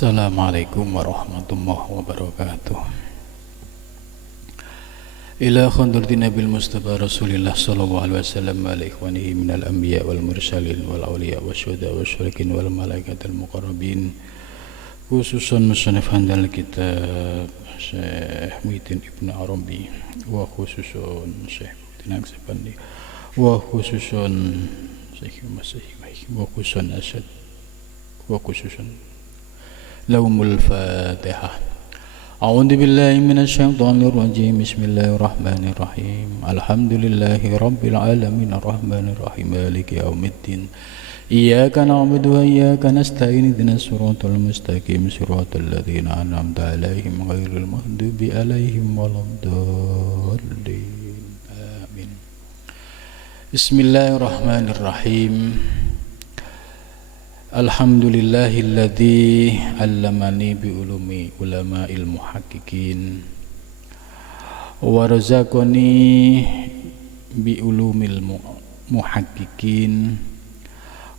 Assalamualaikum warahmatullahi wabarakatuh. Ila khadrati Nabil Mustafa Rasulillah sallallahu alaihi wasallam wa ala ikhwanihi minal anbiya wal mursalin wal awliya wasyuhada wasyarikin wal malaikatil muqarrabin, khususan musannif handal kitab Syekh Muhyiddin Ibnu Arabi wa khususan Syekh Muhyiddin Aksabandi wa khususan Syekh Masih wa khususan Asyad wa khususan Laumul Fatihah. A'udzu billahi minasyaitonir rajim. Bismillahirrahmanirrahim. Alhamdulillahi rabbil alamin arrahmanir rahim maliki yaumiddin. Iyyaka na'budu wa iyyaka nasta'in ihdinas siratal mustaqim siratal ladzina an'amta 'alaihim ghairil maghdubi 'alaihim waladdallin. Amin. Bismillahirrahmanirrahim. Alhamdulillahilladzi 'allamani bi ulumi ulama'il muhaqqiqin wa razaqani bi ulumil muhaqqiqin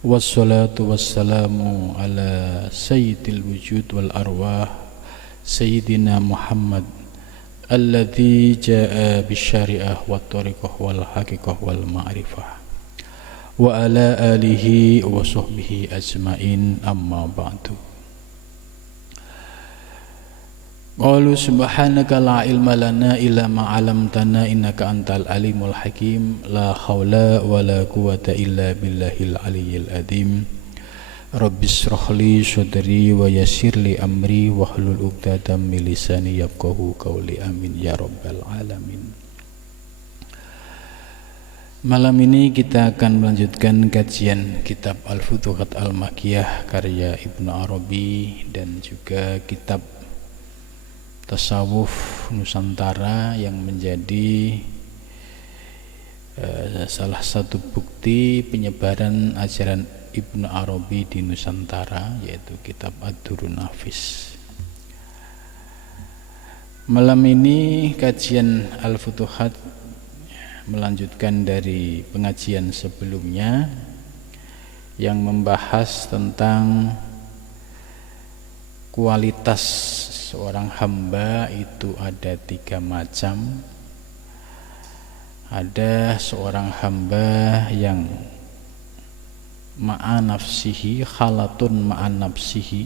wassalatu wassalamu ala sayyidil wujud wal arwah sayyidina Muhammad alladzi jaa'a bisyari'ah wat tariqah wal haqiqah wal ma'rifah wa ala alihi wa sahbihi ajmain, amma ba'du. Qalu subhanaka la ilma lana illa ma 'allamtana innaka antal alimul hakim. La haula wa la quwwata illa billahil aliyyil azim. Rabbis shrah li sadri wa yassir li amri wahlul 'uqdatam min lisani yafqahu qawli. Amin ya rabbal alamin. Malam ini kita akan melanjutkan kajian kitab Al-Futuhat Al-Makkiyah karya Ibnu Arabi dan juga kitab Tasawuf Nusantara yang menjadi salah satu bukti penyebaran ajaran Ibnu Arabi di Nusantara, yaitu kitab Ad-Durrun Nafis. Malam ini kajian Al-Futuhat melanjutkan dari pengajian sebelumnya yang membahas tentang kualitas seorang hamba itu ada 3 macam. Ada seorang hamba yang ma'a nafsihi, khalatun ma'a nafsihi,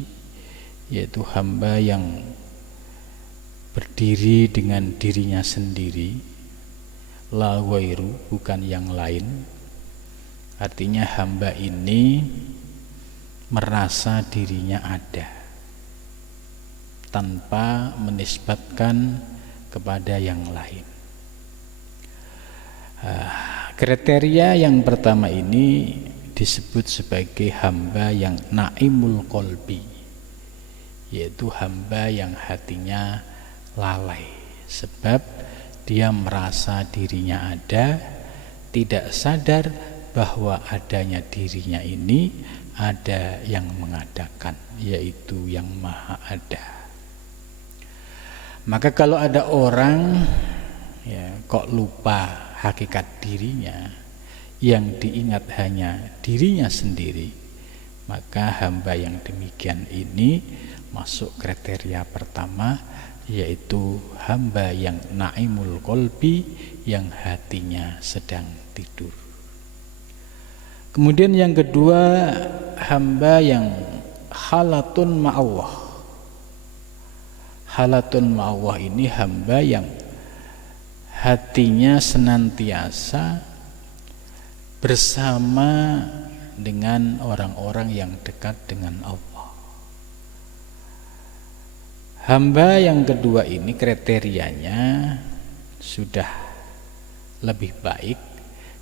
yaitu hamba yang berdiri dengan dirinya sendiri, la ghairu, bukan yang lain. Artinya hamba ini merasa dirinya ada tanpa menisbatkan kepada yang lain. Kriteria yang pertama ini disebut sebagai hamba yang naimul qalbi, yaitu hamba yang hatinya lalai, sebab dia merasa dirinya ada, tidak sadar bahwa adanya dirinya ini ada yang mengadakan, yaitu yang maha ada. Maka kalau ada orang kok lupa hakikat dirinya, yang diingat hanya dirinya sendiri, maka hamba yang demikian ini masuk kriteria pertama, yaitu hamba yang naimul qalbi, yang hatinya sedang tidur. Kemudian yang kedua, hamba yang halatun ma'allah. Halatun ma'allah ini hamba yang hatinya senantiasa bersama dengan orang-orang yang dekat dengan Allah. Hamba yang kedua ini kriterianya sudah lebih baik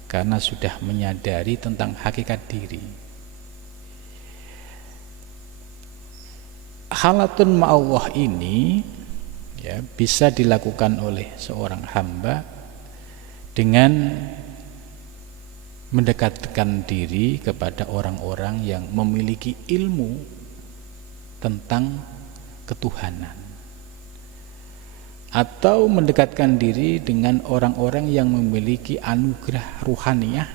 karena sudah menyadari tentang hakikat diri. Halatun ma'allah ini bisa dilakukan oleh seorang hamba dengan mendekatkan diri kepada orang-orang yang memiliki ilmu tentang ketuhanan, atau mendekatkan diri dengan orang-orang yang memiliki anugerah ruhaniyah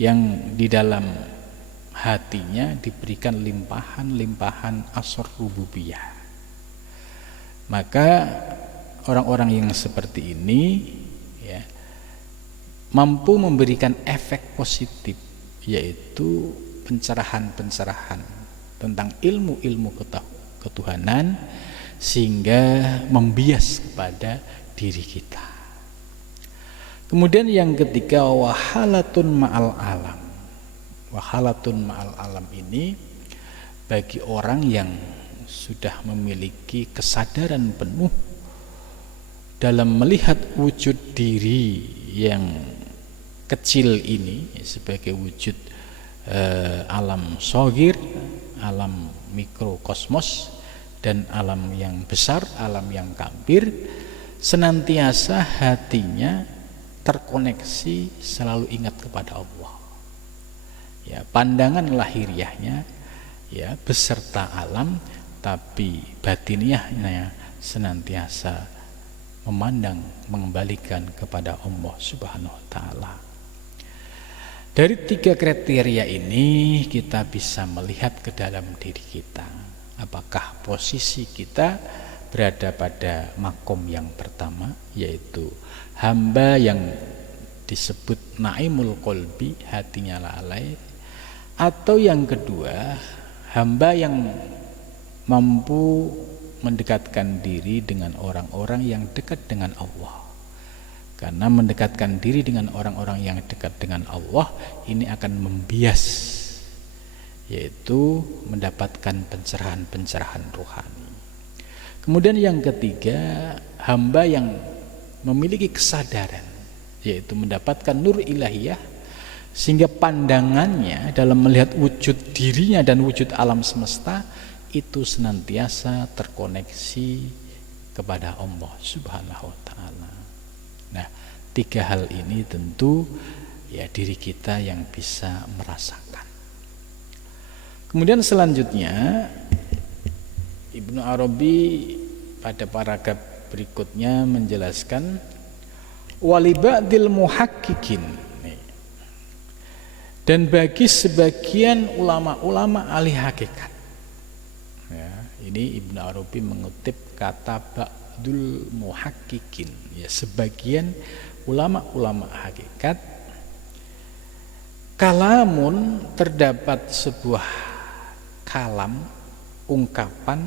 yang di dalam hatinya diberikan limpahan-limpahan asor rububiyah. Maka orang-orang yang seperti ini ya, mampu memberikan efek positif, yaitu pencerahan-pencerahan tentang ilmu-ilmu ketuhanan, sehingga membias kepada diri kita. Kemudian yang ketiga, wahalatun ma'al alam. Wahalatun ma'al alam ini bagi orang yang sudah memiliki kesadaran penuh dalam melihat wujud diri yang kecil ini sebagai wujud alam shogir, alam mikrokosmos, dan alam yang besar, alam yang kabir, senantiasa hatinya terkoneksi, selalu ingat kepada Allah. Ya, pandangan lahiriahnya ya beserta alam, tapi batiniahnya senantiasa memandang, mengembalikan kepada Allah Subhanahu wa taala. Dari 3 kriteria ini kita bisa melihat ke dalam diri kita, apakah posisi kita berada pada makom yang pertama, yaitu hamba yang disebut naimul qalbi, hatinya lalai, atau yang kedua, hamba yang mampu mendekatkan diri dengan orang-orang yang dekat dengan Allah. Karena mendekatkan diri dengan orang-orang yang dekat dengan Allah ini akan membias, yaitu mendapatkan pencerahan-pencerahan rohani. Kemudian yang ketiga, hamba yang memiliki kesadaran, yaitu mendapatkan nur ilahiyah, sehingga pandangannya dalam melihat wujud dirinya dan wujud alam semesta itu senantiasa terkoneksi kepada Allah Subhanahu wa taala. Nah, 3 hal ini tentu ya diri kita yang bisa merasakan. Kemudian selanjutnya Ibnu Arabi pada paragraf berikutnya menjelaskan walibadil muhakkikin, dan bagi sebagian ulama-ulama ahli hakikat. Ya, ini Ibnu Arabi mengutip kata ba'dul muhakkikin, ya, sebagian ulama-ulama hakikat, kalamun, terdapat sebuah kalam, ungkapan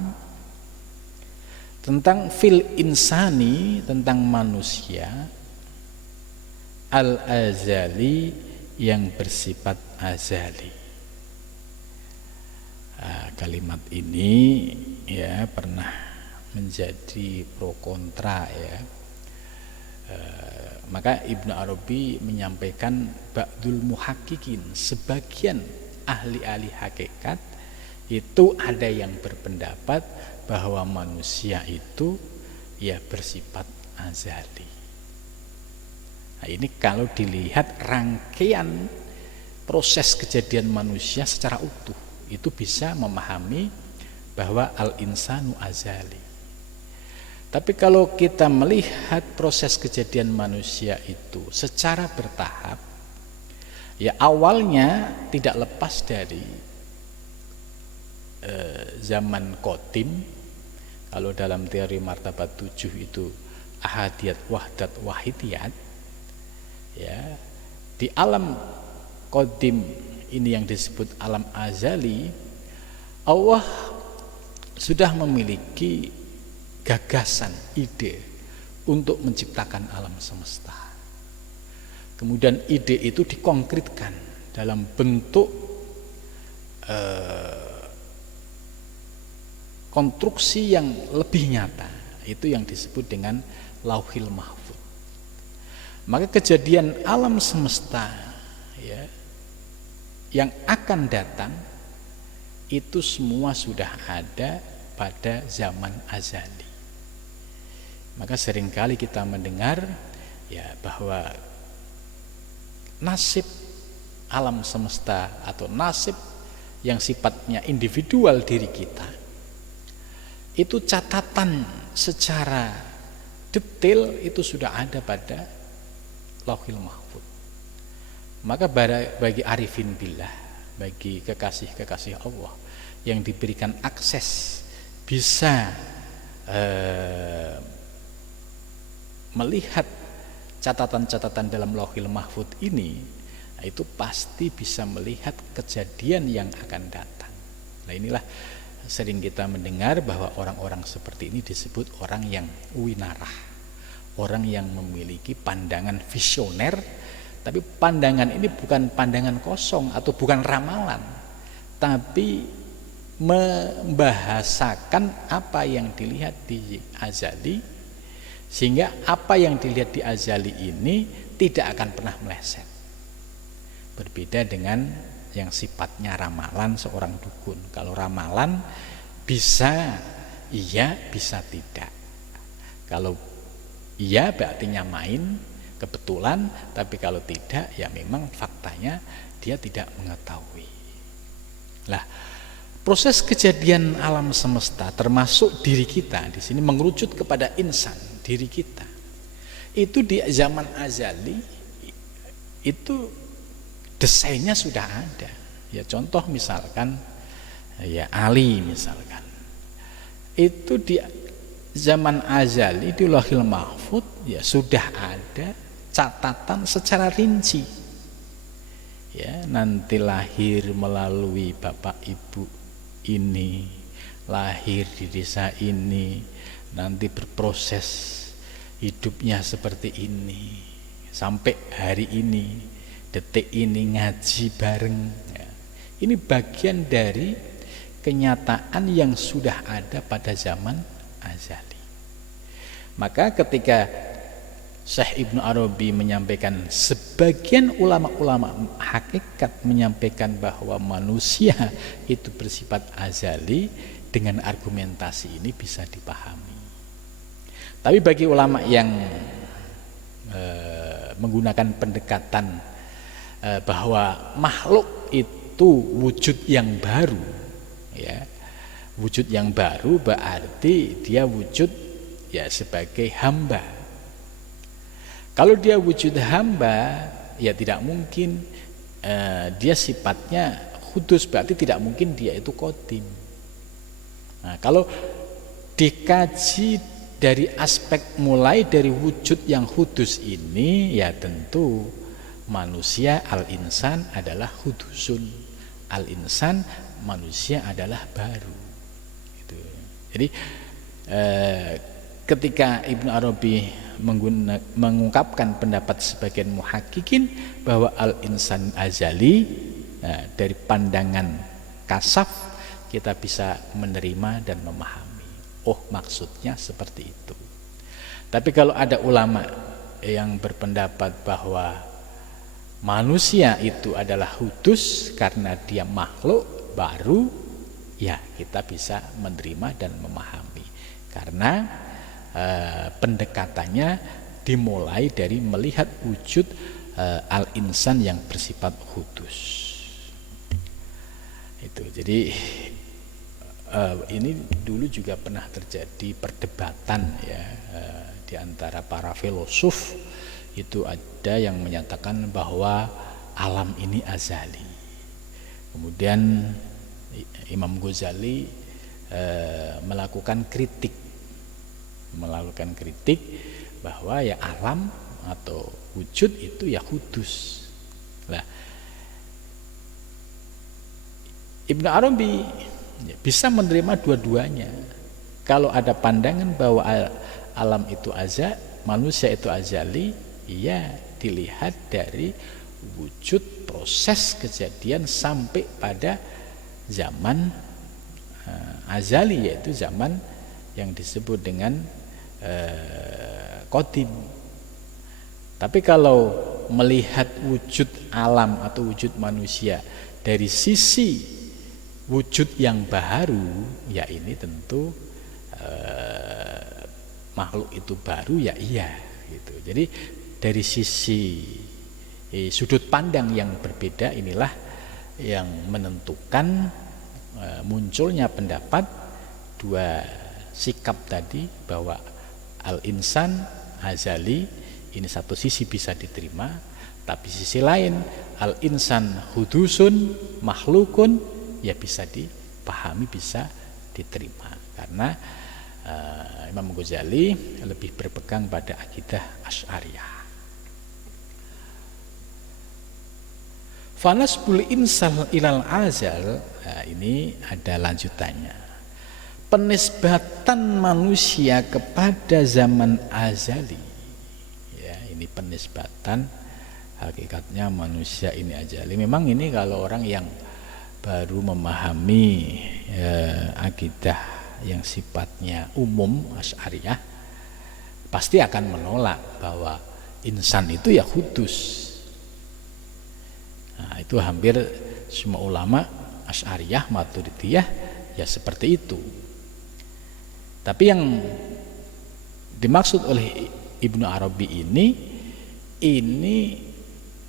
tentang fil insani, tentang manusia, al-azali, yang bersifat azali. Kalimat ini ya pernah menjadi pro kontra ya. Maka Ibnu Arabi menyampaikan ba'dul muhakkikin, sebagian ahli-ahli hakikat itu ada yang berpendapat bahwa manusia itu ya bersifat azali. Nah, ini kalau dilihat rangkaian proses kejadian manusia secara utuh, itu bisa memahami bahwa al-insanu azali. Tapi kalau kita melihat proses kejadian manusia itu secara bertahap, ya awalnya tidak lepas dari zaman qadim. Kalau dalam teori martabat 7 itu ahadiyat, wahdat, wahidiyat, ya, di alam qadim ini yang disebut alam azali, Allah sudah memiliki gagasan, ide untuk menciptakan alam semesta. Kemudian ide itu dikonkretkan dalam bentuk konstruksi yang lebih nyata, itu yang disebut dengan lauhil mahfuz. Maka kejadian alam semesta ya yang akan datang itu semua sudah ada pada zaman azali. Maka seringkali kita mendengar ya bahwa nasib alam semesta atau nasib yang sifatnya individual diri kita itu catatan secara detail itu sudah ada pada lauhil mahfuz. Maka bagi arifin billah bagi kekasih-kekasih Allah yang diberikan akses bisa melihat catatan-catatan dalam Lauhil Mahfuz ini, itu pasti bisa melihat kejadian yang akan datang. Nah, inilah sering kita mendengar bahwa orang-orang seperti ini disebut orang yang winarah, orang yang memiliki pandangan visioner. Tapi pandangan ini bukan pandangan kosong atau bukan ramalan, tapi membahasakan apa yang dilihat di azali, sehingga apa yang dilihat di azali ini tidak akan pernah meleset. Berbeda dengan yang sifatnya ramalan seorang dukun. Kalau ramalan bisa iya, bisa tidak. Kalau iya berarti nyamain, kebetulan, tapi kalau tidak ya memang faktanya dia tidak mengetahui. Lah, proses kejadian alam semesta termasuk diri kita di sini mengerucut kepada insan, diri kita. Itu di zaman azali itu desainnya sudah ada. Ya contoh misalkan ya Ali misalkan. Itu di zaman azali di Lauhil Mahfuz ya sudah ada catatan secara rinci. Ya, nanti lahir melalui bapak ibu ini, lahir di desa ini, nanti berproses hidupnya seperti ini, sampai hari ini, detik ini ngaji bareng. Ya. Ini bagian dari kenyataan yang sudah ada pada zaman azali. Maka ketika Syekh Ibnu Arabi menyampaikan, sebagian ulama-ulama hakikat menyampaikan bahwa manusia itu bersifat azali, dengan argumentasi ini bisa dipahami. Tapi bagi ulama yang menggunakan pendekatan bahwa makhluk itu wujud yang baru, ya, wujud yang baru berarti dia wujud ya sebagai hamba. Kalau dia wujud hamba, ya tidak mungkin dia sifatnya kudus, berarti tidak mungkin dia itu qadim. Nah, kalau dikaji dari aspek mulai dari wujud yang kudus ini, ya tentu manusia al-insan adalah kudusun, al-insan manusia adalah baru. Gitu. Jadi ketika Ibnu Arabi mengungkapkan pendapat sebagian muhakkikin bahwa al-insan azali, nah, dari pandangan kasaf kita bisa menerima dan memahami, oh maksudnya seperti itu. Tapi kalau ada ulama yang berpendapat bahwa manusia itu adalah kudus karena dia makhluk baru, ya kita bisa menerima dan memahami, karena pendekatannya dimulai dari melihat wujud al-insan yang bersifat kudus. Itu. Jadi ini dulu juga pernah terjadi perdebatan ya di antara para filosof. Itu ada yang menyatakan bahwa alam ini azali. Kemudian Imam Ghazali melakukan kritik bahwa ya alam atau wujud itu ya kudus. Nah, Ibnu Arabi ya, bisa menerima dua-duanya. Kalau ada pandangan bahwa alam itu manusia itu azali, ya dilihat dari wujud proses kejadian sampai pada zaman azali, yaitu zaman yang disebut dengan qadim. Tapi kalau melihat wujud alam atau wujud manusia dari sisi wujud yang baru, ya ini tentu makhluk itu baru, ya iya gitu. Jadi dari sisi sudut pandang yang berbeda inilah yang menentukan munculnya pendapat dua sikap tadi, bahwa al-insan azali ini satu sisi bisa diterima, Tapi sisi lain al-insan hudusun makhlukun, ya bisa dipahami, bisa diterima. Karena Imam Ghazali lebih berpegang pada akidah Asy'ariyah. Fanasbul insal ilal azal, ini ada lanjutannya. Penisbatan manusia kepada zaman azali. Ya, ini penisbatan, hakikatnya manusia ini azali. Memang ini kalau orang yang baru memahami akidah yang sifatnya umum Asy'ariyah, pasti akan menolak bahwa insan itu ya hudus. Nah, itu hampir semua ulama Asy'ariyah, Maturidiyah ya seperti itu. Tapi yang dimaksud oleh Ibnu Arabi ini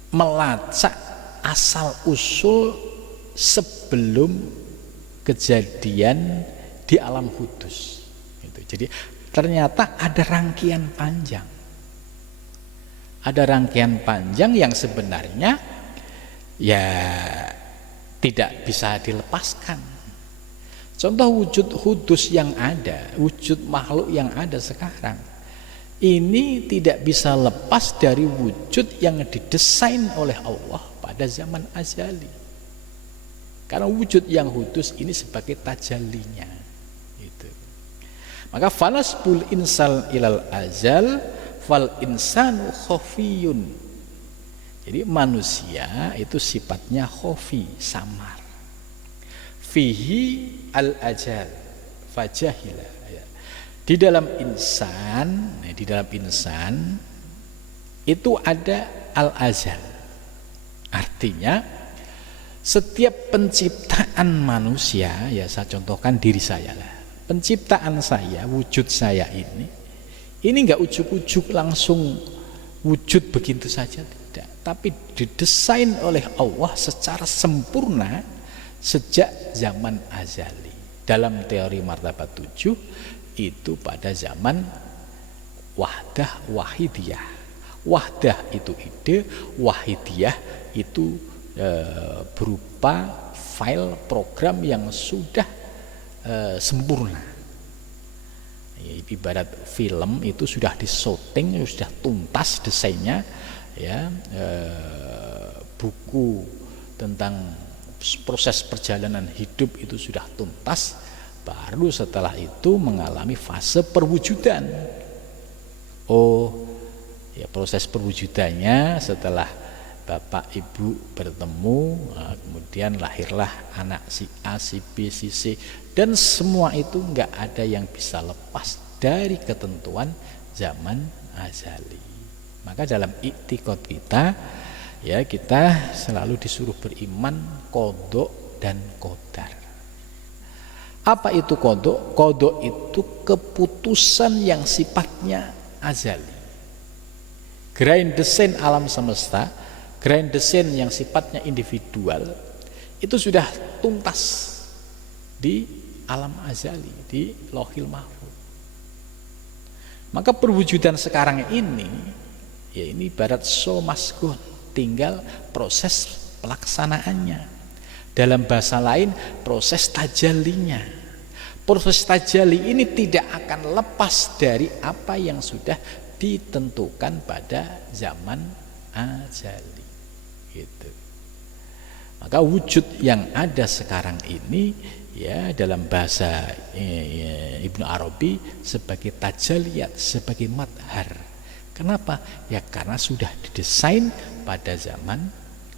melacak asal usul sebelum kejadian di alam hudus. Jadi ternyata ada rangkaian panjang. Ada rangkaian panjang yang sebenarnya ya tidak bisa dilepaskan. Contoh wujud hudus yang ada, wujud makhluk yang ada sekarang, ini tidak bisa lepas dari wujud yang didesain oleh Allah pada zaman azali. Karena wujud yang hudus ini sebagai tajallinya. Itu. Maka fanasbul insal ilal azal fal insanu khofiyun. Jadi manusia itu sifatnya khofi, samar. Fihi al-ajal fajahila. Di dalam insan itu ada al-ajal. Artinya setiap penciptaan manusia, ya saya contohkan diri saya lah. Penciptaan saya, wujud saya ini enggak ujuk-ujuk langsung wujud begitu saja, tidak. Tapi didesain oleh Allah secara sempurna sejak zaman azali. Dalam teori martabat 7 itu pada zaman wahdah wahidiyah. Wahdah itu ide, wahidiyah itu berupa file program yang sudah sempurna. Ibarat film itu sudah disyuting, sudah tuntas desainnya, ya, buku tentang proses perjalanan hidup itu sudah tuntas, baru setelah itu mengalami fase perwujudan. Oh, ya proses perwujudannya setelah bapak ibu bertemu, kemudian lahirlah anak si A, si B, si C, dan semua itu enggak ada yang bisa lepas dari ketentuan zaman azali. Maka dalam i'tiqad kita, ya kita selalu disuruh beriman qada dan qadar. Apa itu qada? Qada itu keputusan yang sifatnya azali. Grand desain alam semesta, grand desain yang sifatnya individual itu sudah tuntas di alam azali, di Lauhil Mahfuz. Maka perwujudan sekarang ini, ya ini ibarat show must go, tinggal proses pelaksanaannya. Dalam bahasa lain, proses tajallinya. Proses tajalli ini tidak akan lepas dari apa yang sudah ditentukan pada zaman azali. Gitu. Maka wujud yang ada sekarang ini, ya dalam bahasa Ibnu Arabi sebagai tajalliyat, sebagai madhar. Kenapa? Ya karena sudah didesain pada zaman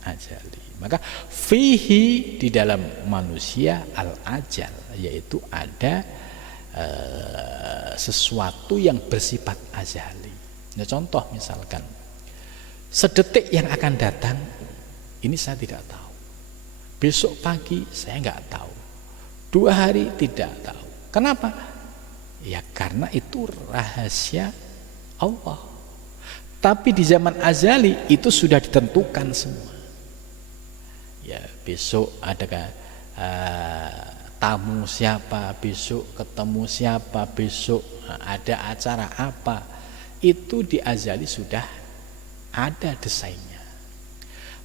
azali. Maka fihi, di dalam manusia al-ajal, yaitu ada sesuatu yang bersifat azali. Nah, contoh misalkan sedetik yang akan datang ini saya tidak tahu, besok pagi saya nggak tahu, 2 hari tidak tahu. Kenapa? Ya karena itu rahasia Allah. Tapi di zaman azali itu sudah ditentukan semua. Ya besok adakah tamu siapa, besok ketemu siapa, besok ada acara apa, itu di azali sudah ada desainnya.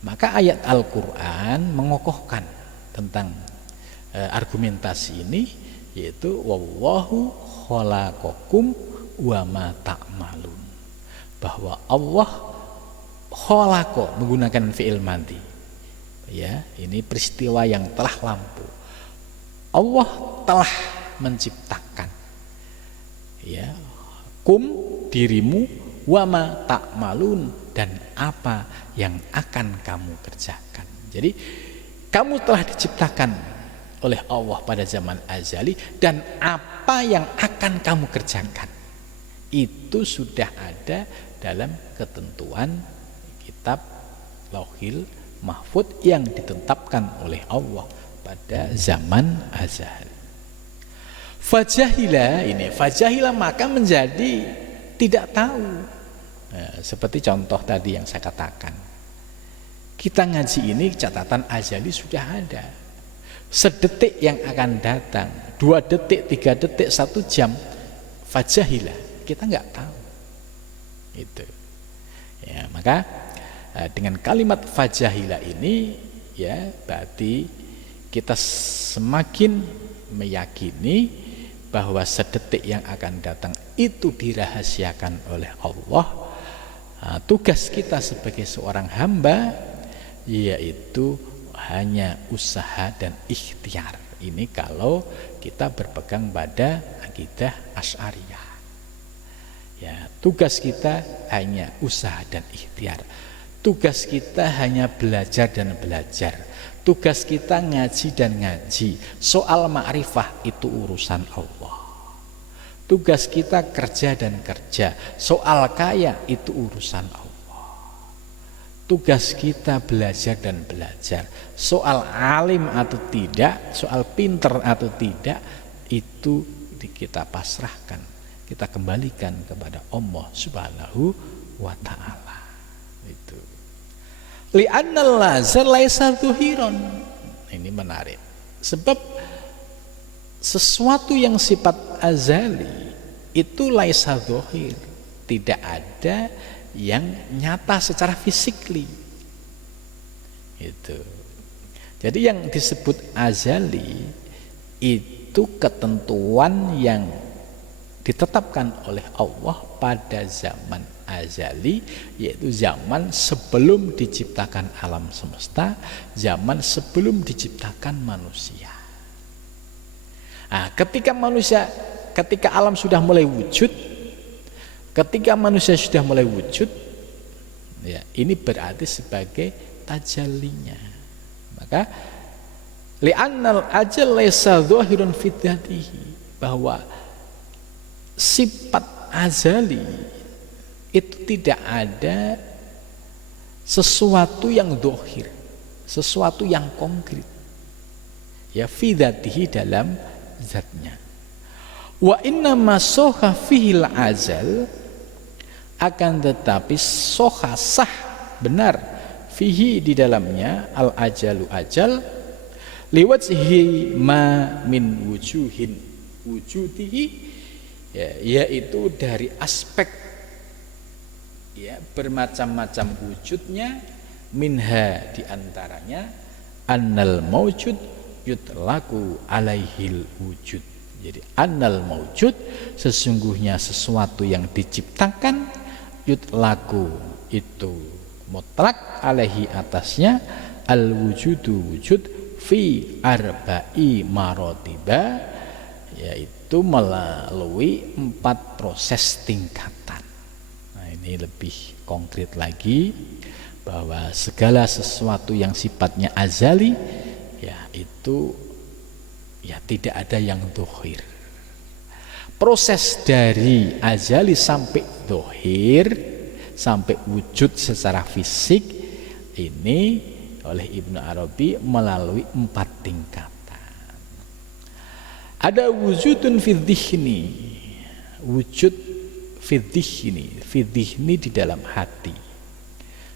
Maka ayat Al-Qur'an mengokohkan tentang argumentasi ini, yaitu wallahu khalaqakum wa ma ta'malun, bahwa Allah khalaqa menggunakan fi'il madhi. Ya, ini peristiwa yang telah lampau. Allah telah menciptakan, ya, kum dirimu, wa ma ta'malun dan apa yang akan kamu kerjakan. Jadi kamu telah diciptakan oleh Allah pada zaman azali, dan apa yang akan kamu kerjakan itu sudah ada dalam ketentuan kitab Lauhil Mahfuz yang ditetapkan oleh Allah pada zaman azali. Fajahila maka menjadi tidak tahu. Nah, seperti contoh tadi yang saya katakan. Kita ngaji ini catatan azali sudah ada. Sedetik yang akan datang, 2 detik, 3 detik, 1 jam, fajahila, kita nggak tahu. Itu. Ya, maka dengan kalimat fajahila ini, ya, berarti kita semakin meyakini bahwa sedetik yang akan datang itu dirahasiakan oleh Allah. Tugas kita sebagai seorang hamba yaitu hanya usaha dan ikhtiar. Ini kalau kita berpegang pada akidah Asy'ariyah. Ya, tugas kita hanya usaha dan ikhtiar. Tugas kita hanya belajar dan belajar. Tugas kita ngaji dan ngaji. Soal ma'rifah itu urusan Allah. Tugas kita kerja dan kerja. Soal kaya itu urusan Allah. Tugas kita belajar dan belajar. Soal alim atau tidak, soal pinter atau tidak, itu kita pasrahkan, kita kembalikan kepada Allah Subhanahu wa ta'ala. Itu. Li'annal lazal laisa dhuhiron. Ini menarik. Sebab sesuatu yang sifat azali itu laisa dhuhir, tidak ada yang nyata secara fisikly. Itu. Jadi yang disebut azali itu ketentuan yang ditetapkan oleh Allah pada zaman azali, yaitu zaman sebelum diciptakan alam semesta, zaman sebelum diciptakan manusia. Nah, ketika alam sudah mulai wujud, ketika manusia sudah mulai wujud, ya, ini berarti sebagai tajallinya. Maka li'annal ajal laisa dhahirun fi dzatihi, bahwa sifat azali itu tidak ada sesuatu yang dhahir, sesuatu yang konkret. Ya, fi dzatihi, dalam zatnya. Wa inna ma soha fihil azal, akan tetapi soha sah benar fihi di dalamnya al ajalu ajal liwajhi ma min wujuhin wujudihi, ya, yaitu dari aspek, ya, bermacam-macam wujudnya, minha diantaranya annal maujud yutlaku alaihil wujud. Jadi annal maujud, sesungguhnya sesuatu yang diciptakan, yutlaku itu mutlak, alaihi atasnya, al wujudu wujud, fi arba'i marotiba, yaitu melalui 4 proses tingkatan. Nah, ini lebih konkret lagi, bahwa segala sesuatu yang sifatnya azali, ya, itu, ya, tidak ada yang dohir. Proses dari azali sampai dohir, sampai wujud secara fisik, ini oleh Ibnu Arabi melalui 4 tingkatan. Ada wujudun fi dhihni, wujud fi dhihni di dalam hati.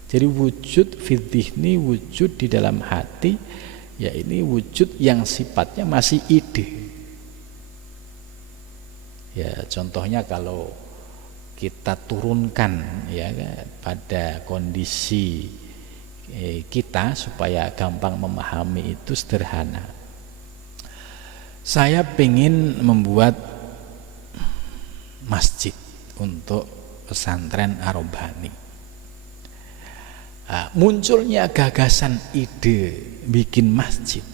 Jadi wujud fi dhihni, wujud di dalam hati, ya, ini wujud yang sifatnya masih ide. Ya, contohnya kalau kita turunkan, ya, pada kondisi kita supaya gampang memahami itu sederhana. Saya ingin membuat masjid untuk pesantren Ar-Rabbani. Munculnya gagasan ide bikin masjid.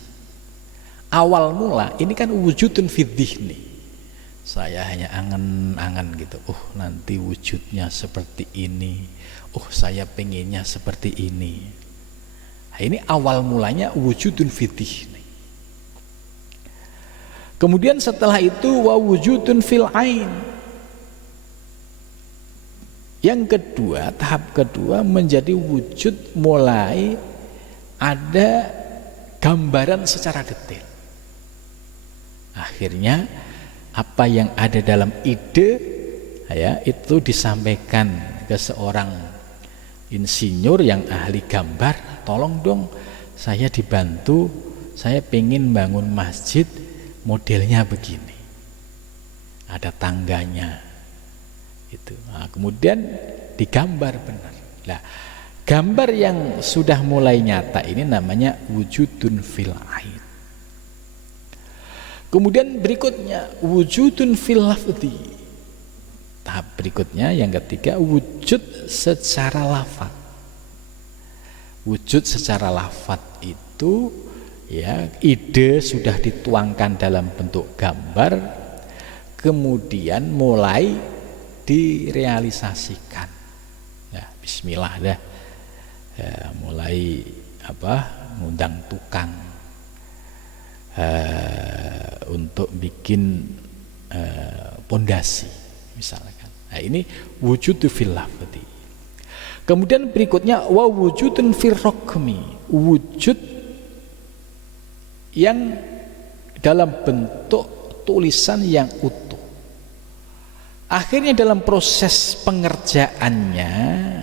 Awal mula ini kan wujudun fiddihni. Saya hanya angan-angan gitu. Nanti wujudnya seperti ini. Saya pengennya seperti ini. Ini awal mulanya wujudun fiddihni. Kemudian setelah itu wa wujudun fil ain. Yang kedua, tahap kedua menjadi wujud, mulai ada gambaran secara detail. Akhirnya apa yang ada dalam ide itu disampaikan ke seorang insinyur yang ahli gambar, tolong dong saya dibantu, saya pengen bangun masjid modelnya begini, ada tangganya itu. Kemudian digambar benar. Nah, gambar yang sudah mulai nyata ini namanya wujudun fil ain. Kemudian berikutnya wujudun fil lafzi. Tahap berikutnya yang ketiga wujud secara lafaz. Wujud secara lafaz itu ide sudah dituangkan dalam bentuk gambar, kemudian mulai direalisasikan. Bismillah dah. Mulai ngundang tukang untuk bikin pondasi misalkan. Ini wujud fil lafzi. Kemudian berikutnya wa wujudun fil raqmi, wujud yang dalam bentuk tulisan yang utuh. Akhirnya dalam proses pengerjaannya,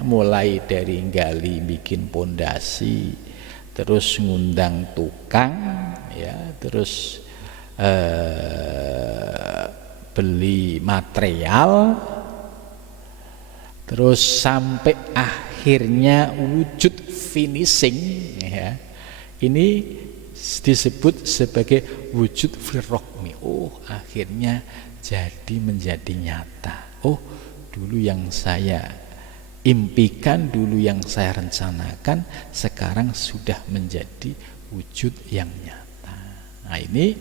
mulai dari gali bikin pondasi, terus ngundang tukang, terus beli material, terus sampai akhirnya wujud finishing, ini disebut sebagai wujud fil raqmi. Akhirnya jadi menjadi nyata. Dulu yang saya impikan, dulu yang saya rencanakan, sekarang sudah menjadi wujud yang nyata. Ini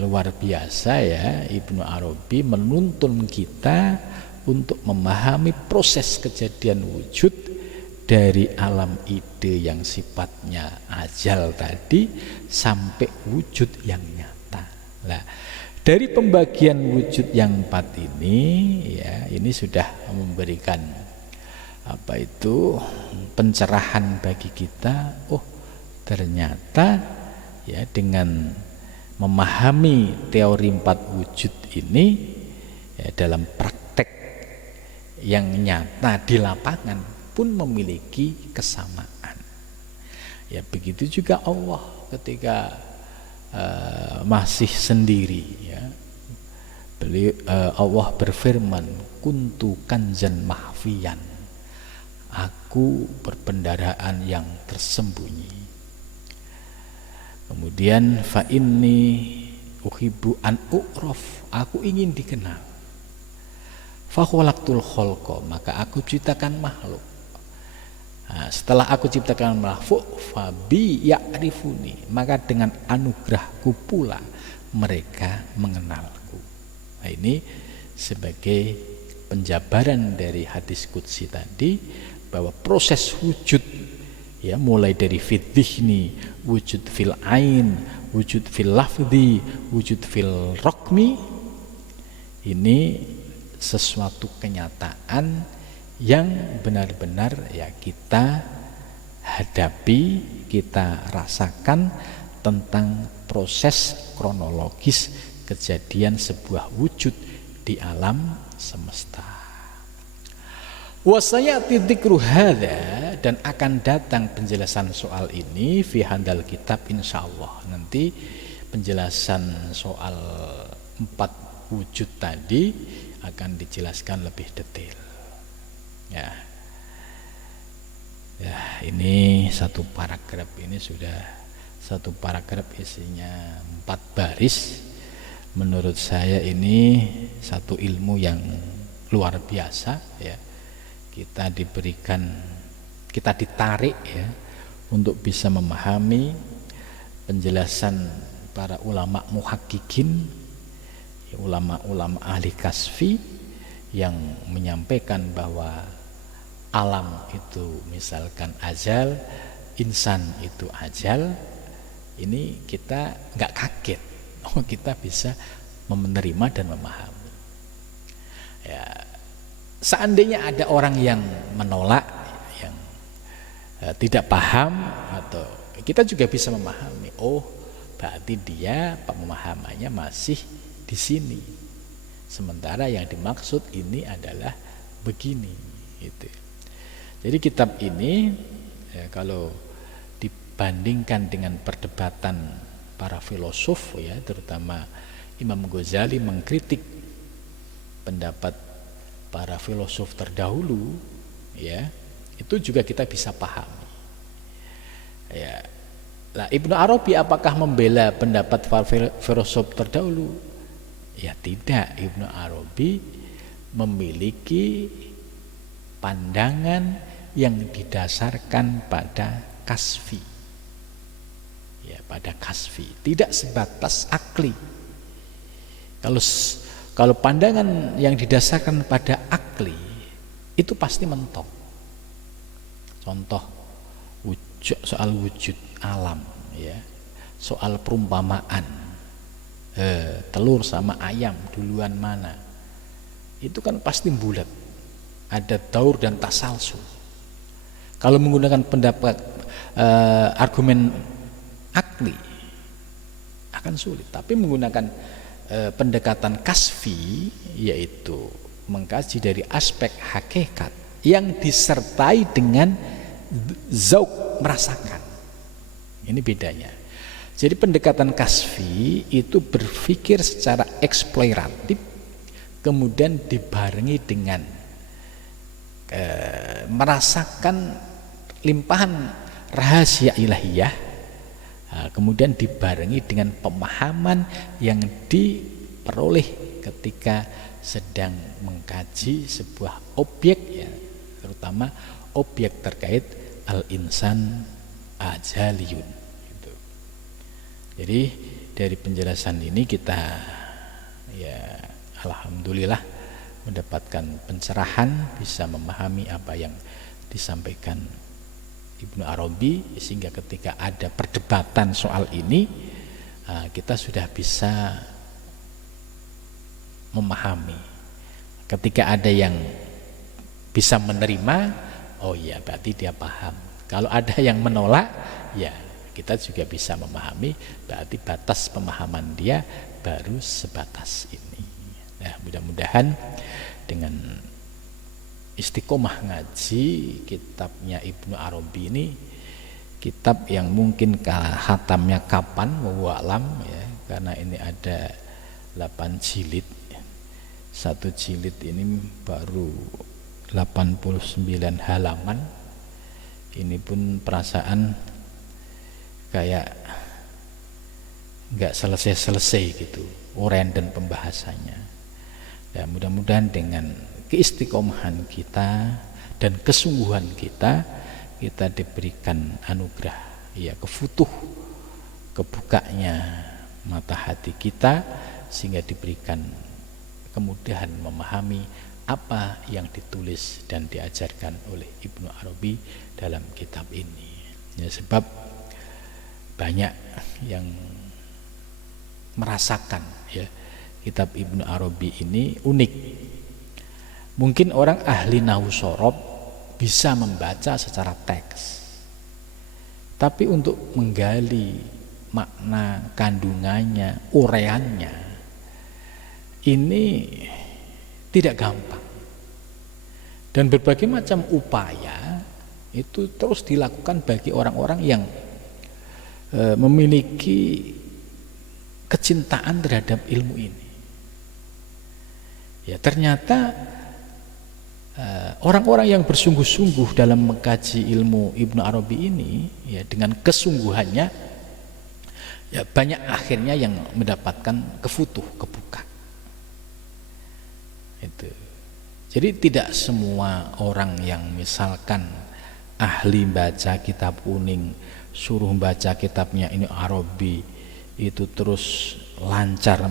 luar biasa Ibnu Arabi menuntun kita untuk memahami proses kejadian wujud dari alam ide yang sifatnya ajal tadi sampai wujud yang nyata. Dari pembagian wujud yang 4 ini, ini sudah memberikan pencerahan bagi kita. Ternyata dengan memahami teori 4 wujud ini, dalam praktek yang nyata di lapangan pun memiliki kesamaan. Begitu juga Allah ketika masih sendiri, Allah berfirman, kuntu kanzan mahfiyan, aku perbendaharaan yang tersembunyi. Kemudian fa inni uhibbu an u'raf, aku ingin dikenal. Fa khalaqtul khalqa, maka aku ciptakan makhluk. Setelah aku ciptakan makhluk, fabi ya'rifuni, maka dengan anugerahku pula mereka mengenalku. Ini sebagai penjabaran dari hadis qudsi tadi, bahwa proses wujud mulai dari fiddihni, wujud fil ain, wujud fil lafzi, wujud fil raqmi, ini sesuatu kenyataan yang benar-benar kita hadapi, kita rasakan tentang proses kronologis kejadian sebuah wujud di alam semesta. Wasayati dzikru hadza, dan akan datang penjelasan soal ini fi handal kitab insyaallah. Nanti penjelasan soal 4 wujud tadi akan dijelaskan lebih detail. Ya, ini satu paragraf ini sudah satu paragraf isinya 4 baris. Menurut saya ini satu ilmu yang luar biasa ya. Kita ditarik ya untuk bisa memahami penjelasan para ulama muhakkikin, ulama-ulama ahli kasfi yang menyampaikan bahwa alam itu misalkan ajal, insan itu ajal. Ini kita nggak kaget, kita bisa menerima dan memahami. Ya, seandainya ada orang yang menolak, yang tidak paham, atau kita juga bisa memahami. Oh, berarti dia pemahamannya masih di sini. Sementara yang dimaksud ini adalah begini, gitu. Jadi kitab ini ya, kalau dibandingkan dengan perdebatan para filosof ya, terutama Imam Ghazali mengkritik pendapat para filosof terdahulu ya, itu juga kita bisa pahami. Ya. Lah Ibnu Arabi apakah membela pendapat para filosof terdahulu? Ya tidak, Ibnu Arabi memiliki pandangan yang didasarkan pada kasfi. Ya, pada kasfi, tidak sebatas akli. Kalau pandangan yang didasarkan pada akli itu pasti mentok. Contoh soal wujud alam ya, soal perumpamaan telur sama ayam duluan mana, itu kan pasti bulat, ada daur dan tasalsul. Kalau menggunakan pendapat argumen akli akan sulit, tapi menggunakan pendekatan kasfi, yaitu mengkaji dari aspek hakikat yang disertai dengan zauk, merasakan. Ini bedanya. Jadi pendekatan kasfi itu berpikir secara eksploratif, kemudian dibarengi dengan merasakan limpahan rahasia ilahiyah, kemudian dibarengi dengan pemahaman yang diperoleh ketika sedang mengkaji sebuah objek ya, terutama objek terkait al-insan ajaliyun gitu. Jadi dari penjelasan ini kita ya alhamdulillah mendapatkan pencerahan, bisa memahami apa yang disampaikan Ibnu Arabi, sehingga ketika ada perdebatan soal ini kita sudah bisa memahami. Ketika ada yang bisa menerima, oh iya berarti dia paham. Kalau ada yang menolak, ya kita juga bisa memahami, berarti batas pemahaman dia baru sebatas ini. Nah, mudah-mudahan dengan istiqomah ngaji kitabnya Ibnu Arabi ini, kitab yang mungkin hatamnya kapan wallahu alam ya, karena ini ada 8 jilid. Satu jilid ini baru 89 halaman. Ini pun perasaan kayak nggak selesai-selesai gitu uraian dan pembahasannya. Ya, mudah-mudahan dengan keistiqomahan kita dan kesungguhan kita diberikan anugerah ya, kefutuh, kebukanya mata hati kita, sehingga diberikan kemudahan memahami apa yang ditulis dan diajarkan oleh Ibnu Arabi dalam kitab ini. Ya, sebab banyak yang merasakan ya, kitab Ibnu Arabi ini unik. Mungkin orang ahli nahwu sorob bisa membaca secara teks, tapi untuk menggali makna kandungannya, uraiannya, ini tidak gampang. Dan berbagai macam upaya itu terus dilakukan bagi orang-orang yang memiliki kecintaan terhadap ilmu ini. Ya, ternyata orang-orang yang bersungguh-sungguh dalam mengkaji ilmu Ibnu Arabi ini, ya dengan kesungguhannya, ya banyak akhirnya yang mendapatkan kefutuh, kebuka. Itu. Jadi tidak semua orang yang misalkan ahli baca kitab kuning, suruh baca kitabnya ini Arabi, itu terus lancar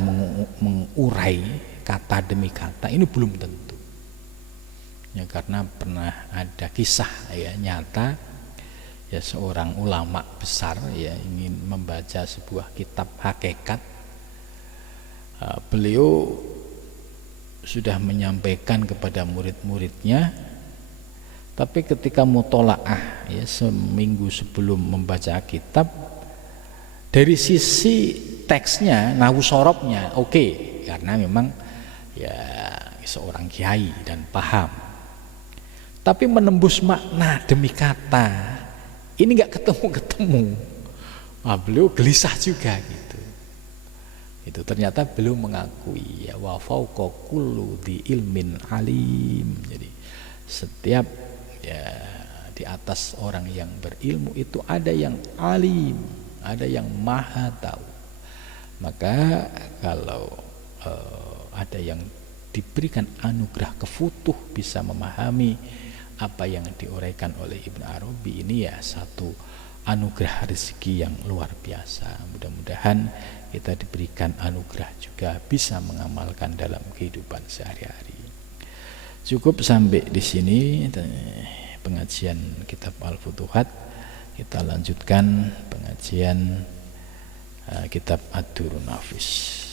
mengurai kata demi kata, ini belum tentu. Ya, karena pernah ada kisah ya nyata, ya seorang ulama besar ya ingin membaca sebuah kitab hakikat. Beliau sudah menyampaikan kepada murid-muridnya, tapi ketika mutolaah ya seminggu sebelum membaca kitab, dari sisi teksnya, nahwu sorobnya oke, karena memang ya seorang kiai dan paham. Tapi menembus makna demi kata ini nggak ketemu. Beliau gelisah juga gitu. Itu ternyata beliau mengakui ya wa fauqa kullu di ilmin alim. Jadi setiap ya di atas orang yang berilmu itu ada yang alim, ada yang maha tahu. Maka kalau ada yang diberikan anugerah kefutuh bisa memahami apa yang diuraikan oleh Ibnu Arabi, ini ya satu anugerah rezeki yang luar biasa. Mudah-mudahan kita diberikan anugerah juga bisa mengamalkan dalam kehidupan sehari-hari. Cukup sampai di sini pengajian kitab Al-Futuhat. Kita lanjutkan pengajian kitab Ad-Durrun Nafis.